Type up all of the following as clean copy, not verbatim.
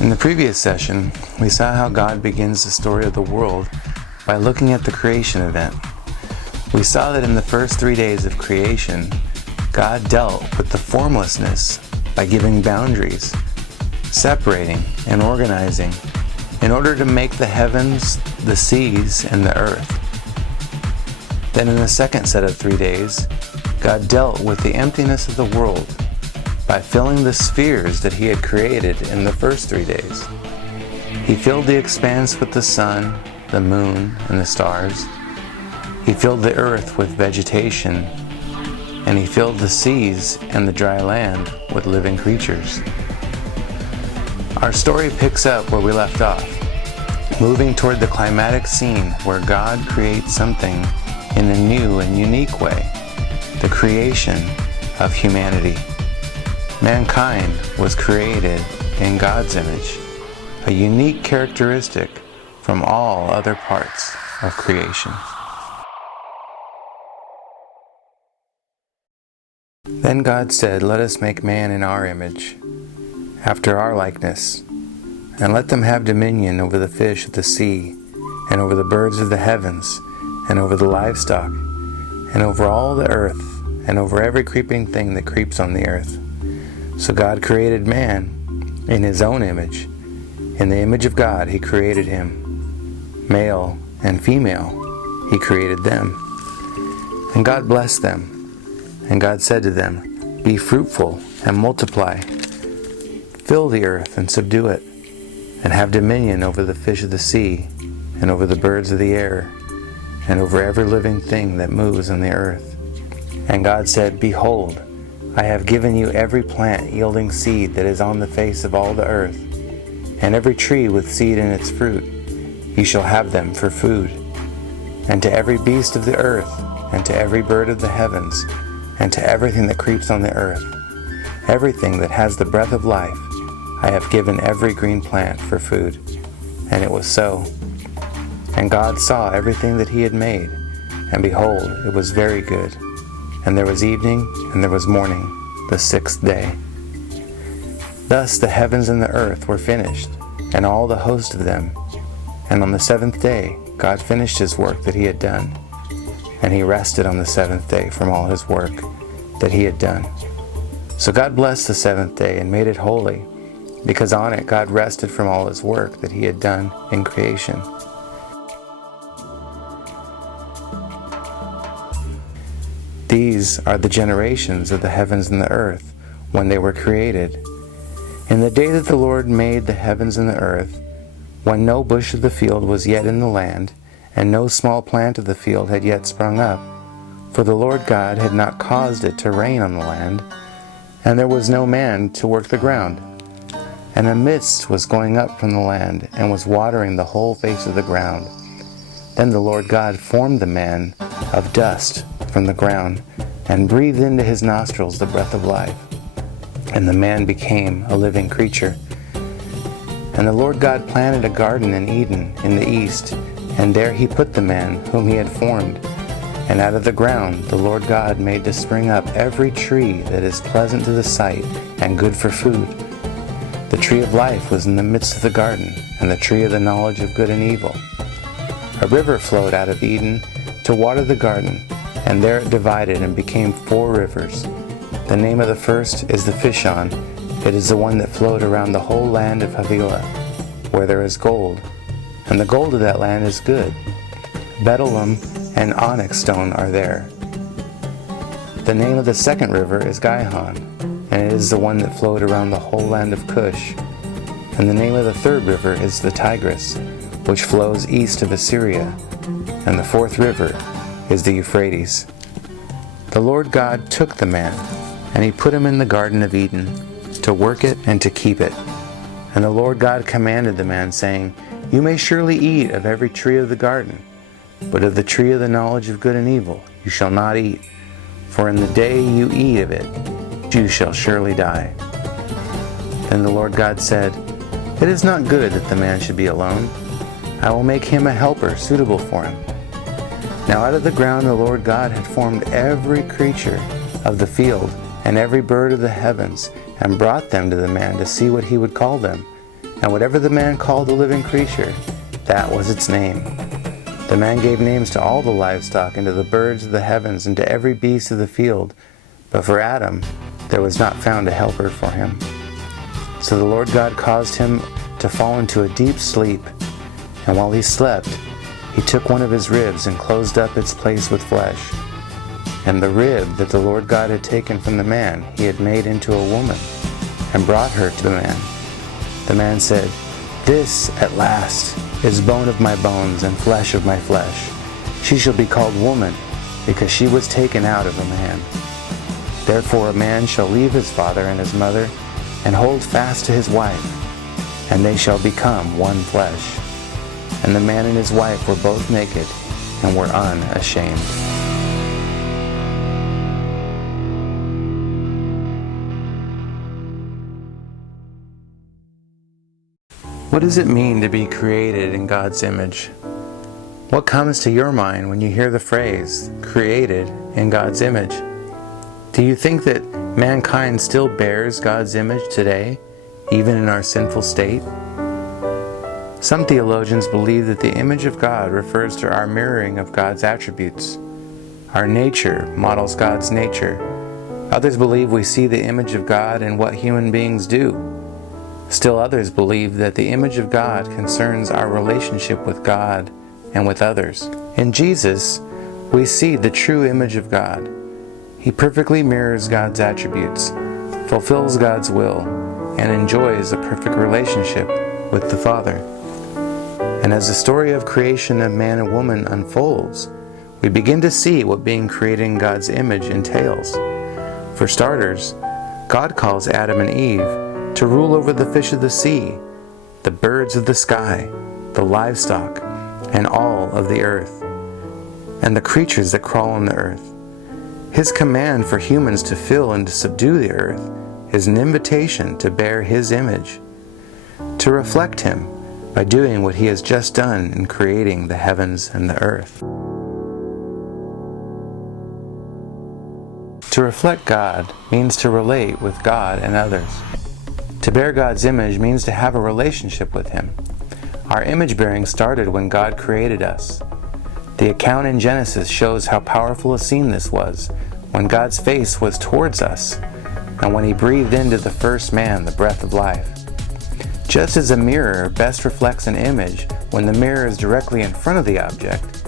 In the previous session, we saw how God begins the story of the world by looking at the creation event. We saw that in the first 3 days of creation, God dealt with the formlessness by giving boundaries, separating and organizing in order to make the heavens, the seas, and the earth. Then in the second set of 3 days, God dealt with the emptiness of the world by filling the spheres that He had created in the first 3 days. He filled the expanse with the sun, the moon, and the stars. He filled the earth with vegetation, and He filled the seas and the dry land with living creatures. Our story picks up where we left off, moving toward the climatic scene where God creates something in a new and unique way, the creation of humanity. Mankind was created in God's image, a unique characteristic from all other parts of creation. Then God said, "Let us make man in our image, after our likeness, and let them have dominion over the fish of the sea, and over the birds of the heavens, and over the livestock, and over all the earth, and over every creeping thing that creeps on the earth." So God created man in His own image. In the image of God He created him. Male and female He created them. And God blessed them. And God said to them, "Be fruitful and multiply. Fill the earth and subdue it, and have dominion over the fish of the sea, and over the birds of the air, and over every living thing that moves on the earth." And God said, "Behold, I have given you every plant yielding seed that is on the face of all the earth, and every tree with seed in its fruit. You shall have them for food. And to every beast of the earth, and to every bird of the heavens, and to everything that creeps on the earth, everything that has the breath of life, I have given every green plant for food." And it was so. And God saw everything that He had made, and behold, it was very good. And there was evening, and there was morning, the sixth day. Thus the heavens and the earth were finished, and all the host of them. And on the seventh day God finished His work that He had done. And He rested on the seventh day from all His work that He had done. So God blessed the seventh day and made it holy, because on it God rested from all His work that He had done in creation. These are the generations of the heavens and the earth when they were created. In the day that the Lord made the heavens and the earth, when no bush of the field was yet in the land, and no small plant of the field had yet sprung up, for the Lord God had not caused it to rain on the land, and there was no man to work the ground. And a mist was going up from the land, and was watering the whole face of the ground. Then the Lord God formed the man of dust from the ground, and breathed into his nostrils the breath of life. And the man became a living creature. And the Lord God planted a garden in Eden in the east, and there He put the man whom He had formed. And out of the ground the Lord God made to spring up every tree that is pleasant to the sight and good for food. The tree of life was in the midst of the garden, and the tree of the knowledge of good and evil. A river flowed out of Eden to water the garden, and there it divided and became 4 rivers. The name of the first is the Fishon. It is the one that flowed around the whole land of Havilah, where there is gold, and the gold of that land is good. Bdellium and onyx stone are there. The name of the second river is Gihon, and it is the one that flowed around the whole land of Cush. And the name of the third river is the Tigris, which flows east of Assyria. And the fourth river is the Euphrates. The Lord God took the man, and He put him in the Garden of Eden, to work it and to keep it. And the Lord God commanded the man, saying, "You may surely eat of every tree of the garden, but of the tree of the knowledge of good and evil you shall not eat, for in the day you eat of it you shall surely die." Then the Lord God said, "It is not good that the man should be alone. I will make him a helper suitable for him." Now out of the ground the Lord God had formed every creature of the field and every bird of the heavens, and brought them to the man to see what he would call them. And whatever the man called the living creature, that was its name. The man gave names to all the livestock, and to the birds of the heavens, and to every beast of the field. But for Adam there was not found a helper for him. So the Lord God caused him to fall into a deep sleep, and while he slept, he took one of his ribs and closed up its place with flesh. And the rib that the Lord God had taken from the man he had made into a woman, and brought her to the man. The man said, "This, at last, is bone of my bones and flesh of my flesh. She shall be called woman, because she was taken out of a man. Therefore a man shall leave his father and his mother, and hold fast to his wife, and they shall become one flesh. And the man and his wife were both naked, and were unashamed." What does it mean to be created in God's image? What comes to your mind when you hear the phrase, created in God's image? Do you think that mankind still bears God's image today, even in our sinful state? Some theologians believe that the image of God refers to our mirroring of God's attributes. Our nature models God's nature. Others believe we see the image of God in what human beings do. Still others believe that the image of God concerns our relationship with God and with others. In Jesus, we see the true image of God. He perfectly mirrors God's attributes, fulfills God's will, and enjoys a perfect relationship with the Father. And as the story of creation of man and woman unfolds, we begin to see what being created in God's image entails. For starters, God calls Adam and Eve to rule over the fish of the sea, the birds of the sky, the livestock, and all of the earth, and the creatures that crawl on the earth. His command for humans to fill and to subdue the earth is an invitation to bear His image, to reflect Him by doing what He has just done in creating the heavens and the earth. To reflect God means to relate with God and others. To bear God's image means to have a relationship with Him. Our image bearing started when God created us. The account in Genesis shows how powerful a scene this was, when God's face was towards us, and when He breathed into the first man the breath of life. Just as a mirror best reflects an image when the mirror is directly in front of the object,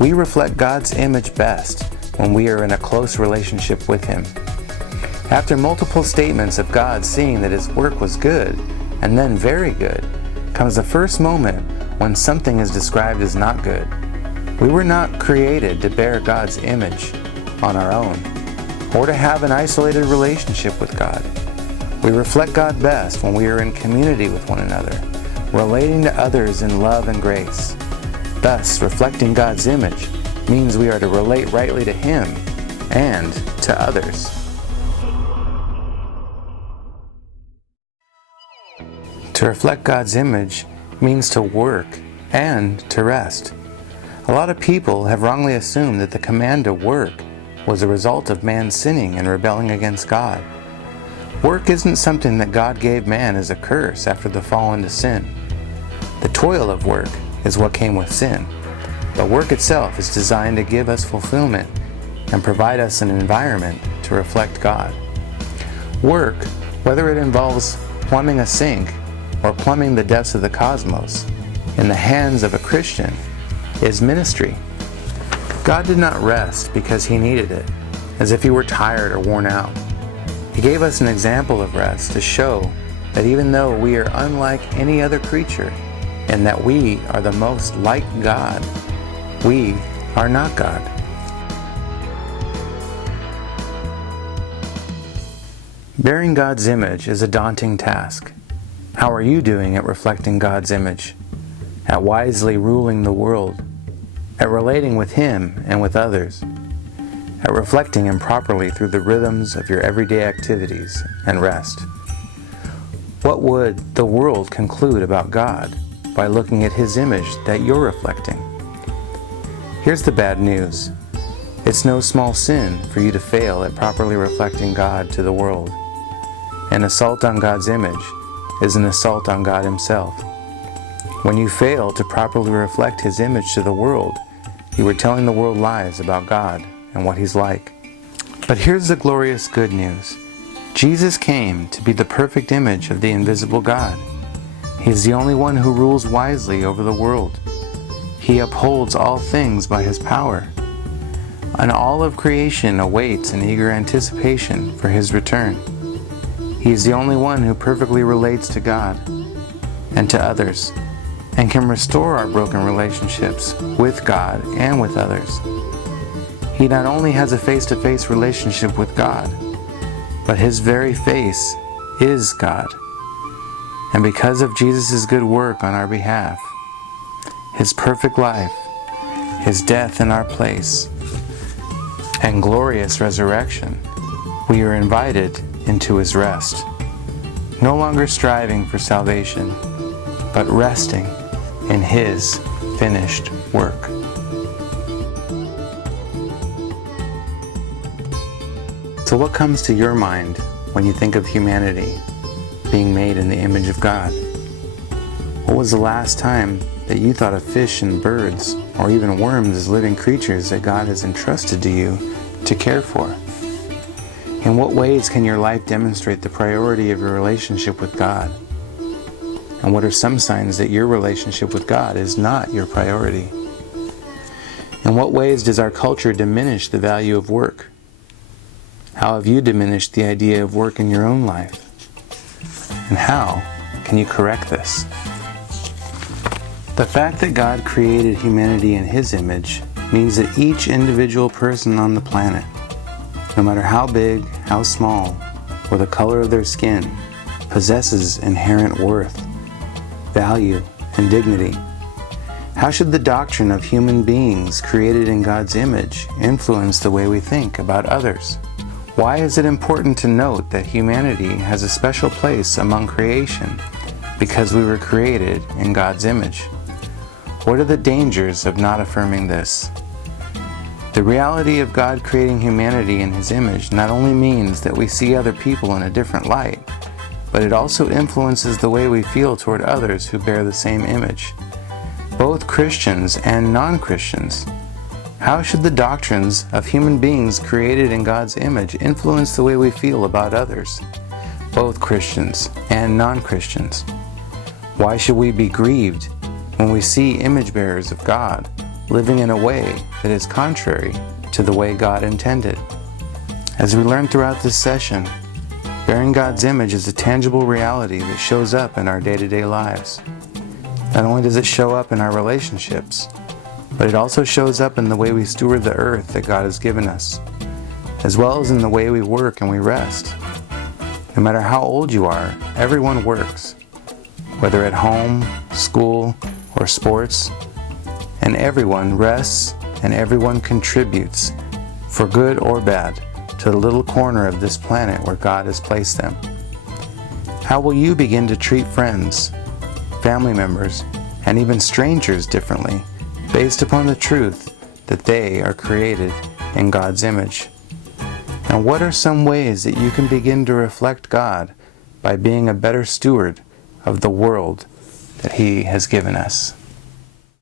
we reflect God's image best when we are in a close relationship with Him. After multiple statements of God seeing that His work was good, and then very good, comes the first moment when something is described as not good. We were not created to bear God's image on our own, or to have an isolated relationship with God. We reflect God best when we are in community with one another, relating to others in love and grace. Thus, reflecting God's image means we are to relate rightly to Him and to others. To reflect God's image means to work and to rest. A lot of people have wrongly assumed that the command to work was a result of man sinning and rebelling against God. Work isn't something that God gave man as a curse after the fall into sin. The toil of work is what came with sin, but work itself is designed to give us fulfillment and provide us an environment to reflect God. Work, whether it involves plumbing a sink or plumbing the depths of the cosmos, in the hands of a Christian, is ministry. God did not rest because He needed it, as if He were tired or worn out. He gave us an example of rest to show that even though we are unlike any other creature, and that we are the most like God, we are not God. Bearing God's image is a daunting task. How are you doing at reflecting God's image? At wisely ruling the world? At relating with Him and with others? At reflecting Him properly through the rhythms of your everyday activities and rest? What would the world conclude about God by looking at His image that you're reflecting? Here's the bad news. It's no small sin for you to fail at properly reflecting God to the world. An assault on God's image is an assault on God Himself. When you fail to properly reflect His image to the world, you are telling the world lies about God and what He's like. But here's the glorious good news. Jesus came to be the perfect image of the invisible God. He is the only one who rules wisely over the world. He upholds all things by His power. And all of creation awaits in eager anticipation for His return. He is the only one who perfectly relates to God and to others, and can restore our broken relationships with God and with others. He not only has a face-to-face relationship with God, but His very face is God. And because of Jesus' good work on our behalf, His perfect life, His death in our place, and glorious resurrection, we are invited into His rest. No longer striving for salvation, but resting in His finished work. So what comes to your mind when you think of humanity being made in the image of God? What was the last time that you thought of fish and birds, or even worms as living creatures that God has entrusted to you to care for? In what ways can your life demonstrate the priority of your relationship with God? And what are some signs that your relationship with God is not your priority? In what ways does our culture diminish the value of work? How have you diminished the idea of work in your own life? And how can you correct this? The fact that God created humanity in His image means that each individual person on the planet, no matter how big, how small, or the color of their skin, possesses inherent worth, value, and dignity. How should the doctrine of human beings created in God's image influence the way we think about others? Why is it important to note that humanity has a special place among creation because we were created in God's image? What are the dangers of not affirming this? The reality of God creating humanity in His image not only means that we see other people in a different light, but it also influences the way we feel toward others who bear the same image, both Christians and non-Christians. How should the doctrines of human beings created in God's image influence the way we feel about others, both Christians and non-Christians? Why should we be grieved when we see image bearers of God living in a way that is contrary to the way God intended? As we learn throughout this session, bearing God's image is a tangible reality that shows up in our day-to-day lives. Not only does it show up in our relationships, but it also shows up in the way we steward the earth that God has given us, as well as in the way we work and we rest. No matter how old you are, everyone works, whether at home, school, or sports, and everyone rests and everyone contributes, for good or bad, to the little corner of this planet where God has placed them. How will you begin to treat friends, family members, and even strangers differently based upon the truth that they are created in God's image? And what are some ways that you can begin to reflect God by being a better steward of the world that He has given us?